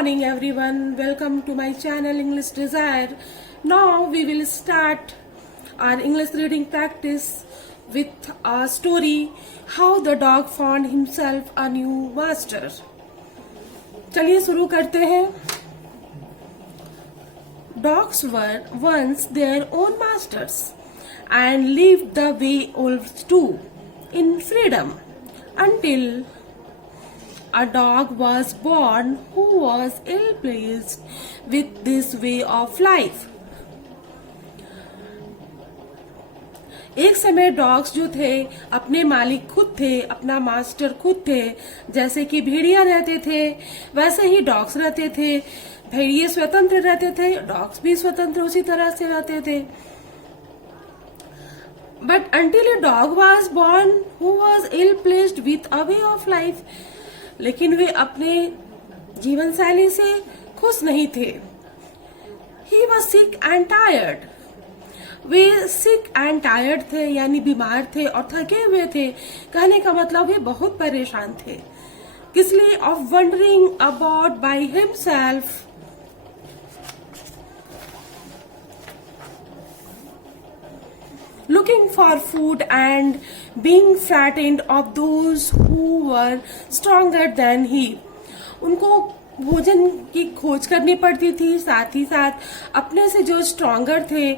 morning everyone, welcome to my channel English Desire. Now we will start our English reading practice with a story how the dog found himself a new master. चलिए शुरू करते हैं. Dogs were once their own masters and lived the way wolves do, in freedom, until a dog was born who was ill pleased with this way of life. एक समय dogs जो थे अपने मालिक खुद थे, अपना मास्टर खुद थे. जैसे कि भेड़िया रहते थे वैसे ही डॉग्स रहते थे. भेड़िए स्वतंत्र रहते थे, डॉग्स भी स्वतंत्र उसी तरह से रहते थे. But until a dog was born who was ill pleased with a way of life, लेकिन वे अपने जीवन शैली से खुश नहीं थे. He was sick and tired. Way sick and tired थे, यानी बीमार थे और थके हुए थे. कहने का मतलब वे बहुत परेशान थे. किस लिए? Of wandering about by himself. Looking for food and being frightened of those who were stronger than he. उनको भोजन की खोज करनी पड़ती थी, साथ ही साथ अपने से जो स्ट्रॉन्गर थे,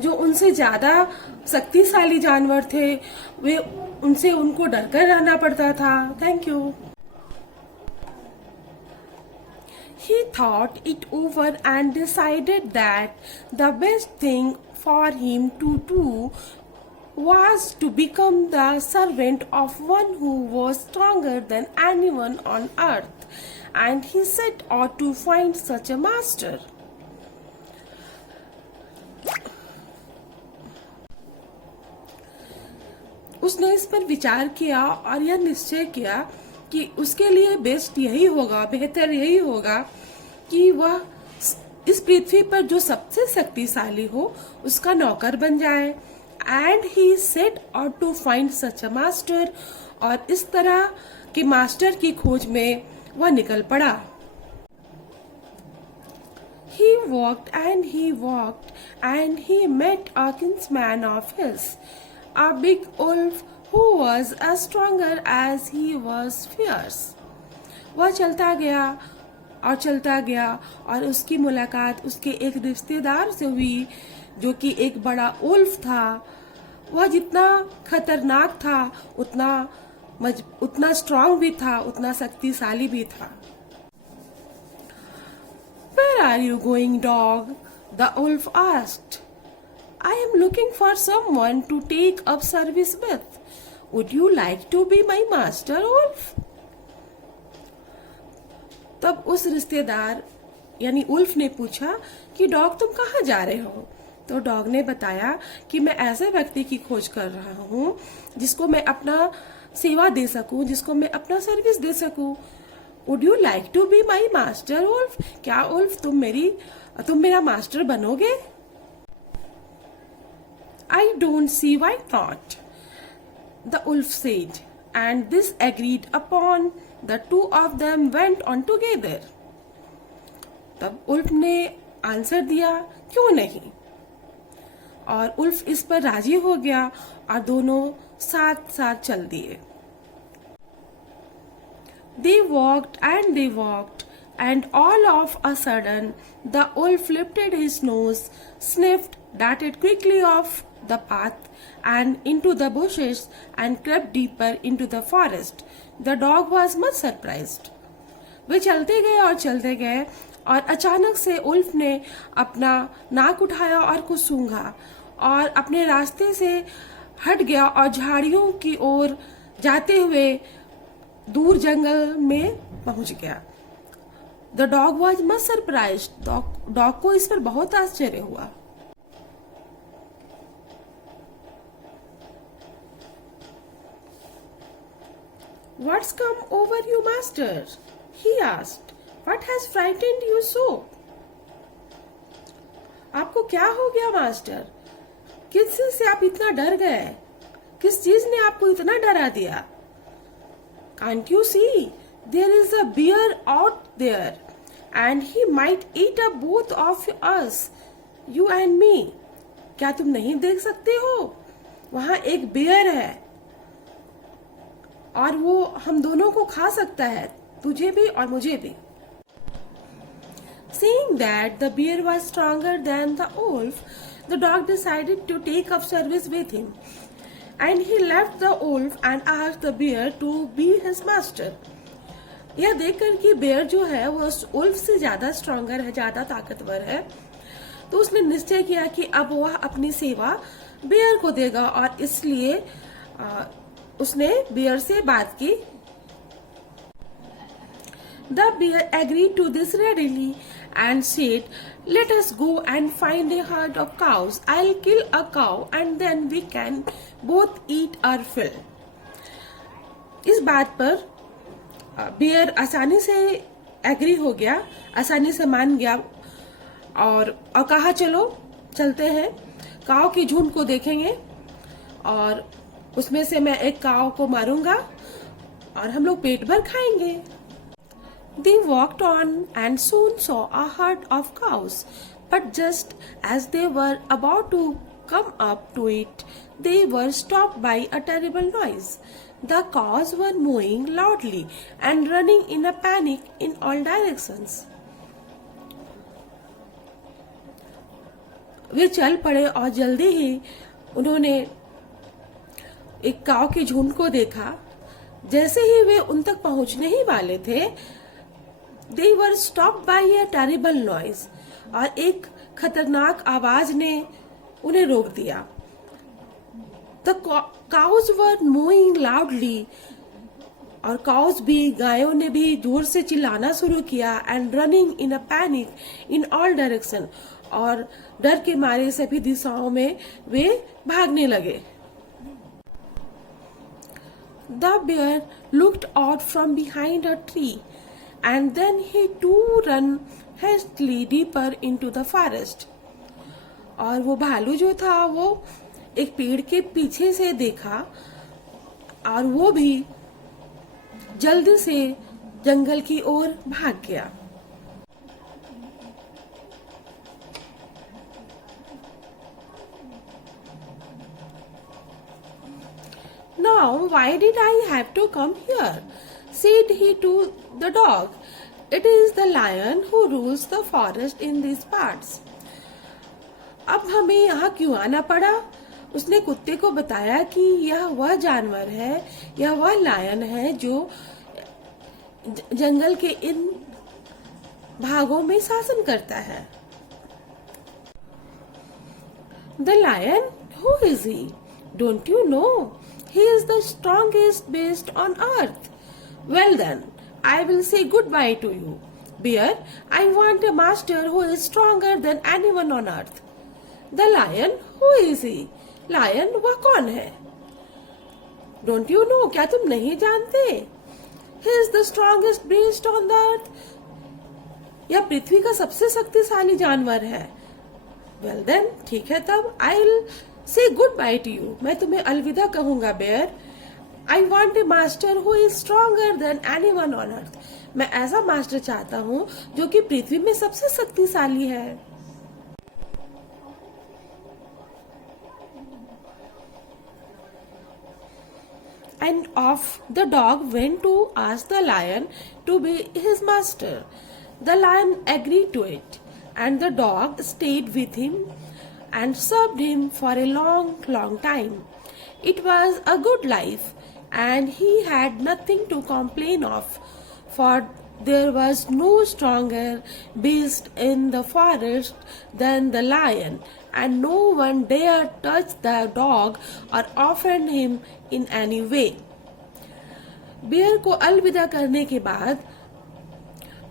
जो उनसे ज्यादा शक्तिशाली जानवर थे, वे उनसे उनको डरकर रहना पड़ता था. Thank you. He thought it over and decided that the best thing for him to do was to become the servant of one who was stronger than anyone on earth, and he set out to find such a master. उसने इस पर विचार किया और यह निश्चय किया कि उसके लिए बेस्ट यही होगा, बेहतर यही होगा कि वह इस पृथ्वी पर जो सबसे शक्तिशाली हो उसका नौकर बन जाए. And he set out to find such a master. और इस तरह के मास्टर की खोज में वह निकल पड़ा. He walked and he met a kinsman of his, a big wolf who was as stronger as he was fierce. वह चलता गया और उसकी मुलाकात उसके एक रिश्तेदार से हुई जो कि एक बड़ा उल्फ था. वह जितना खतरनाक था उतना स्ट्रांग भी था, उतना शक्तिशाली भी था. Where are you going, dog? The wolf asked. I am looking for someone to take up service with. Would you like to be my master, wolf? तब उस रिश्तेदार यानी उल्फ ने पूछा कि डॉग तुम कहाँ जा रहे हो? तो डॉग ने बताया कि मैं ऐसे व्यक्ति की खोज कर रहा हूँ जिसको मैं अपना सेवा दे सकूं, जिसको मैं अपना सर्विस दे सकूं. Would you like to be my master, wolf? क्या उल्फ तुम मेरा मास्टर बनोगे? I don't see why not, the wolf said, and this agreed upon. The two of them went on together. तब उल्फ ने answer दिया, क्यों नहीं? और उल्फ इस पर राजी हो गया और दोनों साथ साथ चल दिए. They walked, and all of a sudden the wolf lifted his nose, sniffed, darted quickly off the path and into the bushes and crept deeper into the forest. The dog was much surprised. वे चलते गए और अचानक से Ulf ने अपना नाक उठाया और कुछ सूंघा और अपने रास्ते से हट गया और झाड़ियों की ओर जाते हुए दूर जंगल में पहुंच गया. The dog was much surprised. Dog को इस पर बहुत आश्चर्य हुआ. What's come over you, master? He asked. What has frightened you so? आपको क्या हो गया मास्टर? किस चीज से आप इतना डर गए? किस चीज ने आपको इतना डरा दिया? Can't you see? There is a bear out there. and he might eat up both of us, you and me. क्या तुम नहीं देख सकते हो? वहां एक बेयर है और वो हम दोनों को खा सकता है, तुझे भी और मुझे भी. Seeing that the bear was stronger than the wolf, the dog decided to take up service with him, and he left the wolf and asked the bear to be his master. यह देखकर कि bear जो है वो wolf से ज्यादा stronger है, ज्यादा ताकतवर है, तो उसने निश्चय किया कि अब वह अपनी सेवा बेयर को देगा और इसलिए उसने बेयर से बात की. The bear agreed to this readily and said, "Let us go and find a herd of cows. I'll kill a cow and then we can both eat our fill." इस बात पर बेयर आसानी से agree हो गया, आसानी से मान गया और कहा चलो चलते हैं, काव की झुंड को देखेंगे और उसमें से मैं एक काव को मारूंगा और हम लोग पेट भर खाएंगे. They walked on and soon saw a herd of cows, but just as they were about to come up to it, they were stopped by a terrible noise. The cows were mooing loudly and running in a panic in all directions. वे चल पड़े और जल्दी ही उन्होंने एक काव की झुंड को देखा. जैसे ही वे उन तक पहुंचने ही वाले थे, They were stopped by a terrible noise. और एक खतरनाक आवाज ने उन्हें रोक दिया. The cows were mooing loudly. और काउस भी, गायों ने भी जोर से चिल्लाना शुरू किया. And running in a panic in all direction. और डर के मारे सभी दिशाओं में वे भागने लगे. The bear looked out from behind a tree. And then he too ran hastily deeper into the forest. और वो भालू जो था वो एक पेड़ के पीछे से देखा और वो भी जल्दी से जंगल की ओर भाग गया. Now, why did I have to come here? Said he to the dog. It is the lion who rules the forest in these parts. अब हमें यहाँ क्यों आना पड़ा? उसने कुत्ते को बताया कि यह वह जानवर है, यह वह लायन है जो जंगल के इन भागों में शासन करता है. The lion, who is he? Don't you know? He is the strongest beast on earth. Well then, I will say goodbye to you. Bear, I want a master who is stronger than anyone on earth. The lion, who is he? Lion, वह कौन है? Don't you know? क्या तुम नहीं जानते? He is the strongest beast on the earth. यह पृथ्वी का सबसे शक्तिशाली जानवर है. Well then, ठीक है तब. I'll say goodbye to you. मैं तुम्हें अलविदा कहूंगा bear. I want a master who is stronger than anyone on earth. मैं ऐसा मास्टर चाहता हूँ जो कि पृथ्वी में सबसे शक्तिशाली है. And off the dog went to ask the lion to be his master. The lion agreed to it, and the dog stayed with him and served him for a long, long time. It was a good life, and he had nothing to complain of, for there was no stronger beast in the forest than the lion, and no one dared touch the dog or offend him in any way. Bear को अलविदा करने के बाद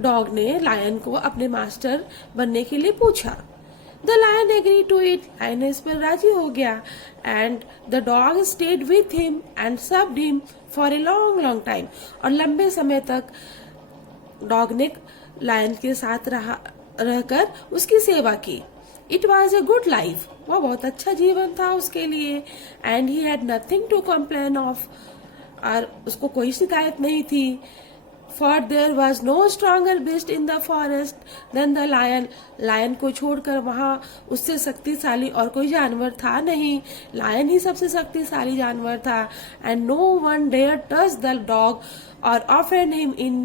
dog ने lion को अपने master बनने के लिए पूछा. The lion agreed to it. Lion इस पर राजी हो गया. And the dog stayed with him and served him for a long, long time. और लंबे समय तक डॉग ने लायन के साथ रहकर उसकी सेवा की. It was a good life. वह बहुत अच्छा जीवन था उसके लिए. And he had nothing to complain of. और उसको कोई शिकायत नहीं थी. For there was no stronger beast in the forest than the lion. Lion को छोड़कर वहां उससे शक्तिशाली और कोई जानवर था नहीं. लायन ही सबसे शक्तिशाली जानवर था. And no one dared touch the dog or offend him in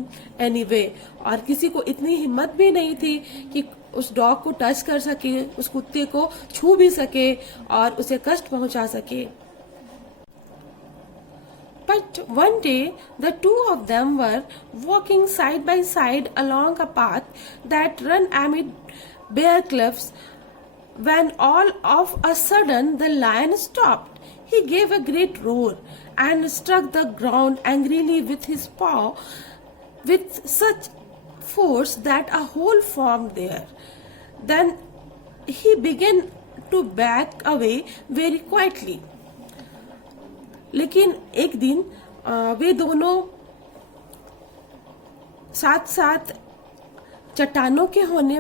any way. और किसी को इतनी हिम्मत भी नहीं थी कि उस डॉग को टच कर सके, उस कुत्ते को छू भी सके और उसे कष्ट पहुंचा सके. But one day the two of them were walking side by side along a path that ran amid bare cliffs, when all of a sudden the lion stopped. He gave a great roar and struck the ground angrily with his paw with such force that a hole formed there. Then he began to back away very quietly. लेकिन एक दिन वे दोनों साथ साथ चट्टानों के होने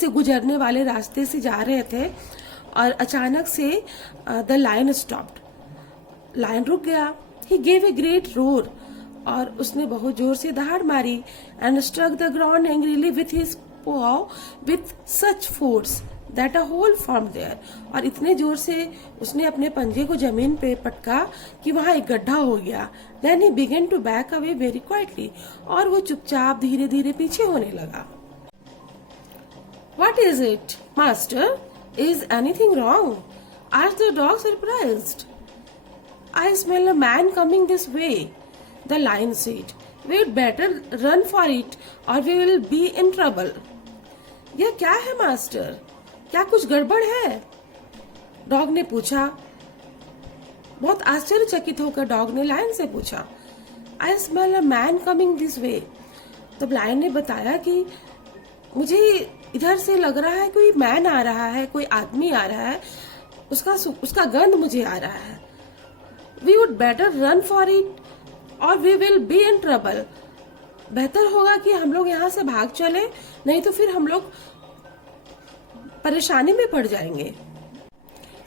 से गुजरने वाले रास्ते से जा रहे थे और अचानक से द लायन स्टॉप्ड. लायन रुक गया. He gave a great roar और उसने बहुत जोर से दहाड़ मारी. And struck the ground angrily with his paw with such force that a hole form there. और इतने जोर से उसने अपने पंजे को जमीन पे पटका कि वहां एक गड्ढा हो गया. Then he began to back away very quietly. और वो चुपचाप धीरे धीरे पीछे होने लगा. What is it, master? Is anything wrong? asked the dog surprised. I smell a man coming this way, the lion said. We'd better run for it or we will be in trouble. यह क्या है master? क्या कुछ गड़बड़ है? Dog ने पूछा. बहुत आश्चर्यचकित होकर डॉग ने लायन से पूछा. I smell a man coming this way. तब लायन ने बताया कि मुझे इधर से लग रहा है कोई मैन आ रहा है, कोई आदमी आ रहा है, उसका गंध मुझे आ रहा है. We would better run for it or we will be in trouble. बेहतर होगा कि हम लोग यहाँ से भाग चले, नहीं तो फिर हम लोग परेशानी में पड़ जाएंगे.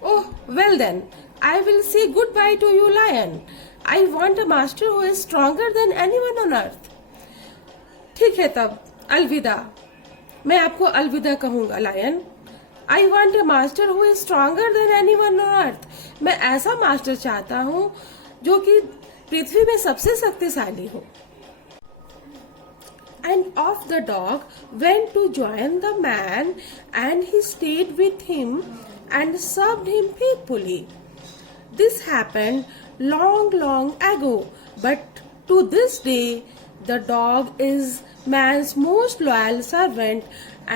Oh well then I will say good bye to you lion. I want a master who is stronger than anyone on earth. ठीक है तब अलविदा. मैं आपको अलविदा कहूंगा lion. I want a master who is stronger than anyone on earth. मैं ऐसा मास्टर चाहता हूँ जो कि पृथ्वी में सबसे शक्तिशाली हो. And off the dog went to join the man, and he stayed with him and served him faithfully. This happened long ago, but to this day the dog is man's most loyal servant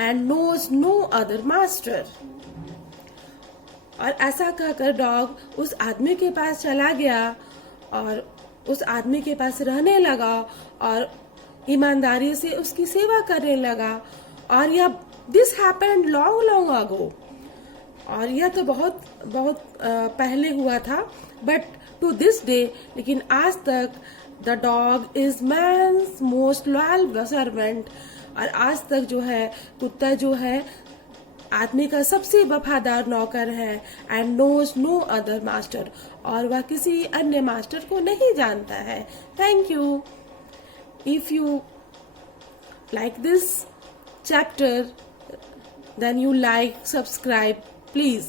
and knows no other master. और ऐसा कहकर dog उस आदमी के पास चला गया और उस आदमी के पास रहने लगा और ईमानदारी से उसकी सेवा करने लगा. और यह दिस हैपेंड लॉन्ग अगो. और यह तो बहुत पहले हुआ था. बट टू दिस डे, लेकिन आज तक the dog is man's most loyal servant. और आज तक जो है कुत्ता जो है आदमी का सबसे वफादार नौकर है. And knows no other master. और वह किसी अन्य मास्टर को नहीं जानता है. Thank you. If you like this chapter, then you like, subscribe, please.